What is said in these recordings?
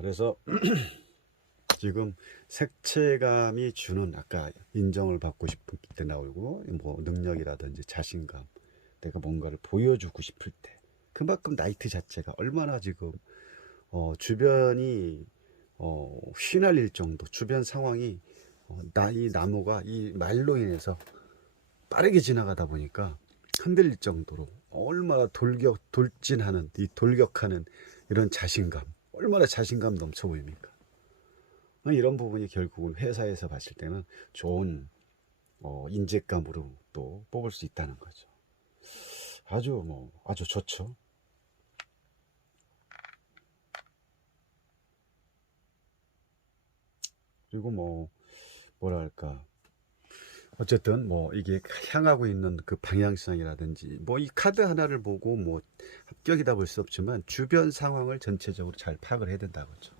그래서 지금 색채감이 주는 아까 인정을 받고 싶을 때 나오고 뭐 능력이라든지 자신감, 내가 뭔가를 보여주고 싶을 때 그만큼 나이트 자체가 얼마나 지금 주변이 휘날릴 정도 주변 상황이 이 나무가 이 말로 인해서 빠르게 지나가다 보니까 흔들릴 정도로 얼마나 돌진하는 이 돌격하는 이런 자신감, 얼마나 자신감 넘쳐 보입니까? 이런 부분이 결국은 회사에서 봤을 때는 좋은 인재감으로 또 뽑을 수 있다는 거죠. 아주 좋죠. 그리고 뭐랄까 어쨌든 이게 향하고 있는 그 방향성이라든지 이 카드 하나를 보고 합격이다 볼 수 없지만 주변 상황을 전체적으로 잘 파악을 해야 된다고죠.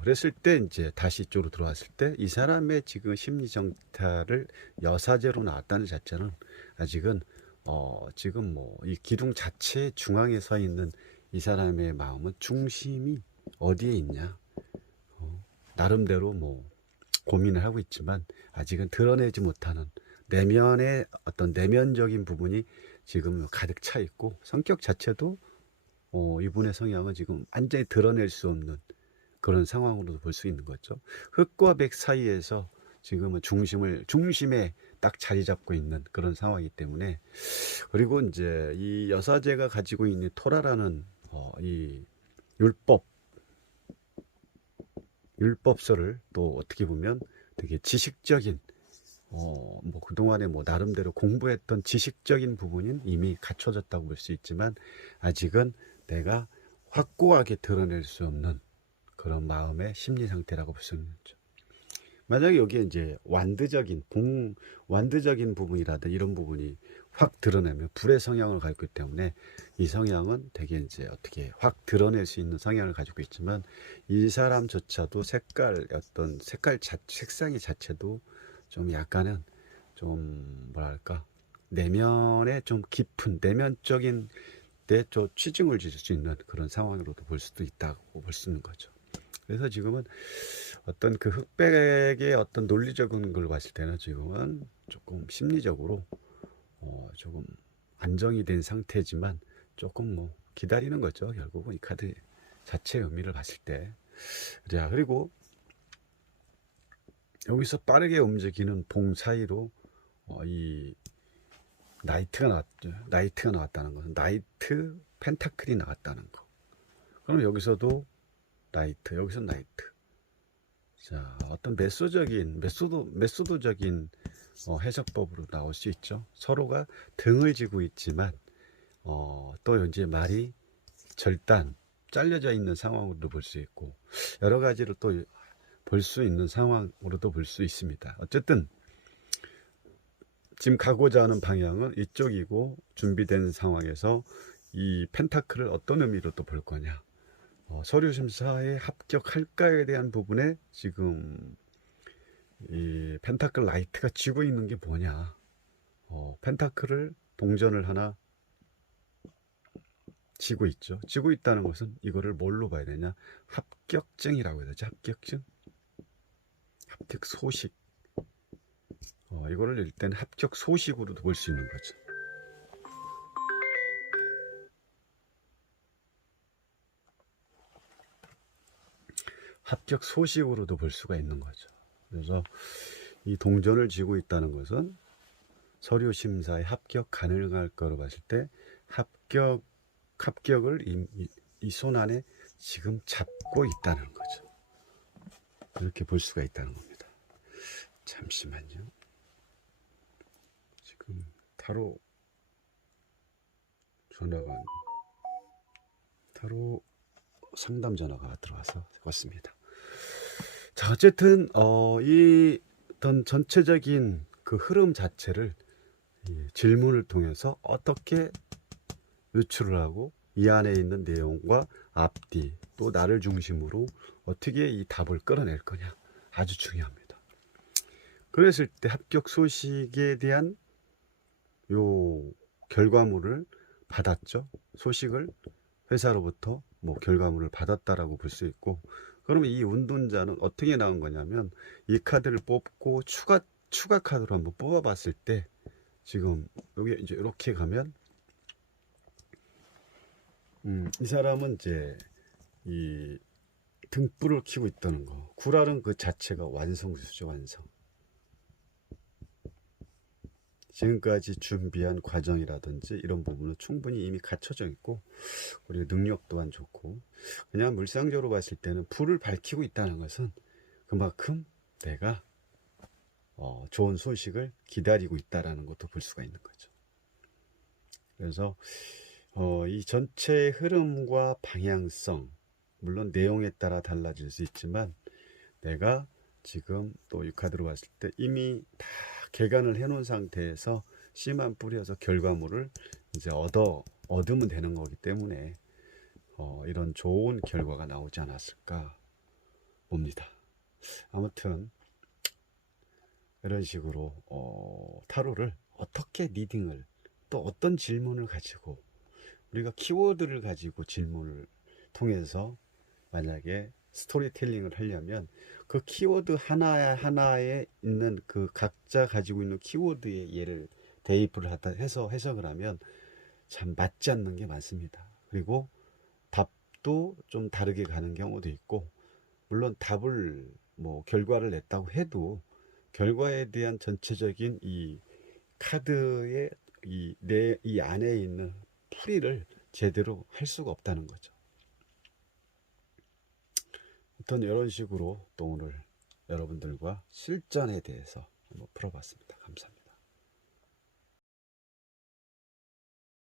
그랬을 때 이제 다시 이쪽으로 들어왔을 때 이 사람의 지금 심리 정타를 여사제로 나왔다는 자체는 아직은 지금 이 기둥 자체 중앙에 서 있는 이 사람의 마음은 중심이 어디에 있냐, 나름대로 고민을 하고 있지만 아직은 드러내지 못하는 내면의 어떤 내면적인 부분이 지금 가득 차 있고 성격 자체도 이분의 성향은 지금 완전히 드러낼 수 없는 그런 상황으로도 볼 수 있는 거죠. 흑과 백 사이에서 지금은 중심에 딱 자리 잡고 있는 그런 상황이기 때문에, 그리고 이제 이 여사제가 가지고 있는 토라라는 이 율법 율법서를 또 어떻게 보면 되게 지식적인 그동안에 나름대로 공부했던 지식적인 부분은 이미 갖춰졌다고 볼 수 있지만 아직은 내가 확고하게 드러낼 수 없는 그런 마음의 심리 상태라고 볼 수 있는 거죠. 만약에 여기에 이제 완드적인 부분이라든 이런 부분이 확 드러내면 불의 성향을 가지고 있기 때문에 이 성향은 되게 이제 어떻게 확 드러낼 수 있는 성향을 가지고 있지만 이 사람조차도 색상이 자체도 좀 약간은 좀 뭐랄까 내면에 좀 깊은 내면적인 데 좀 취증을 지을 수 있는 그런 상황으로도 볼 수도 있다고 볼 수 있는 거죠. 그래서 지금은 어떤 그 흑백의 어떤 논리적인 걸 봤을 때는 지금은 조금 심리적으로 조금 안정이 된 상태지만 조금 기다리는 거죠. 결국은 이 카드 자체의 의미를 봤을 때. 자, 그리고 여기서 빠르게 움직이는 봉 사이로 이 나이트가 나왔다는 것은 나이트 펜타클이 나왔다는 거. 그럼 여기서 나이트. 자, 어떤 메소드적인 해석법으로 나올 수 있죠. 서로가 등을 지고 있지만 또 이제 말이 절단 잘려져 있는 상황으로도 볼 수 있고 여러 가지로 또 볼 수 있는 상황으로도 볼 수 있습니다. 어쨌든 지금 가고자 하는 방향은 이쪽이고 준비된 상황에서 이 펜타클을 어떤 의미로 또 볼 거냐, 서류 심사에 합격할까에 대한 부분에 지금 이 펜타클 라이트가 쥐고 있는 게 뭐냐, 펜타클을 동전을 하나 쥐고 있죠. 쥐고 있다는 것은 이거를 뭘로 봐야 되냐, 합격증이라고 해야 되죠. 합격증, 합격 소식. 이거를 일단 합격 소식으로도 볼 수 있는 거죠. 합격 소식으로도 볼 수가 있는 거죠. 그래서 이 동전을 쥐고 있다는 것은 서류 심사에 합격 가능할 거로 봤을 때 합격을 이 손 안에 지금 잡고 있다는 거죠. 그렇게 볼 수가 있다는 겁니다. 잠시만요. 지금 타로 상담 전화가 들어와서 왔습니다. 자, 어쨌든 이 어떤 전체적인 그 흐름 자체를 질문을 통해서 어떻게 유출을 하고 이 안에 있는 내용과 앞뒤 또 나를 중심으로 어떻게 이 답을 끌어낼 거냐 아주 중요합니다. 그랬을 때 합격 소식에 대한 요 결과물을 받았죠. 소식을 회사로부터 뭐 결과물을 받았다라고 볼 수 있고, 그러면 이 운둔자는 어떻게 나온 거냐면 이 카드를 뽑고 추가 카드로 한번 뽑아봤을 때 지금 여기 이제 이렇게 가면 이 사람은 이제 이 등불을 켜고 있다는 거. 구랄은 그 자체가 완성수죠, 완성. 지금까지 준비한 과정이라든지 이런 부분은 충분히 이미 갖춰져 있고, 그리고 능력 또한 좋고, 그냥 물상적으로 봤을 때는 불을 밝히고 있다는 것은 그만큼 내가 좋은 소식을 기다리고 있다라는 것도 볼 수가 있는 거죠. 그래서 이 전체 흐름과 방향성, 물론 내용에 따라 달라질 수 있지만 내가 지금 또 이 카드로 봤을 때 이미 다 개간을 해놓은 상태에서 씨만 뿌려서 결과물을 이제 얻으면 되는 거기 때문에 이런 좋은 결과가 나오지 않았을까 봅니다. 아무튼 이런 식으로 타로를 어떻게 리딩을, 또 어떤 질문을 가지고 우리가 키워드를 가지고 질문을 통해서 만약에 스토리텔링을 하려면 그 키워드 하나하나에 있는 그 각자 가지고 있는 키워드에 얘를 대입을 해서 해석을 하면 참 맞지 않는 게 많습니다. 그리고 답도 좀 다르게 가는 경우도 있고, 물론 답을 뭐 결과를 냈다고 해도 결과에 대한 전체적인 이 카드의 이 안에 있는 풀이를 제대로 할 수가 없다는 거죠. 어떤 이런 식으로 또 오늘 여러분들과 실전에 대해서 한번 풀어봤습니다. 감사합니다.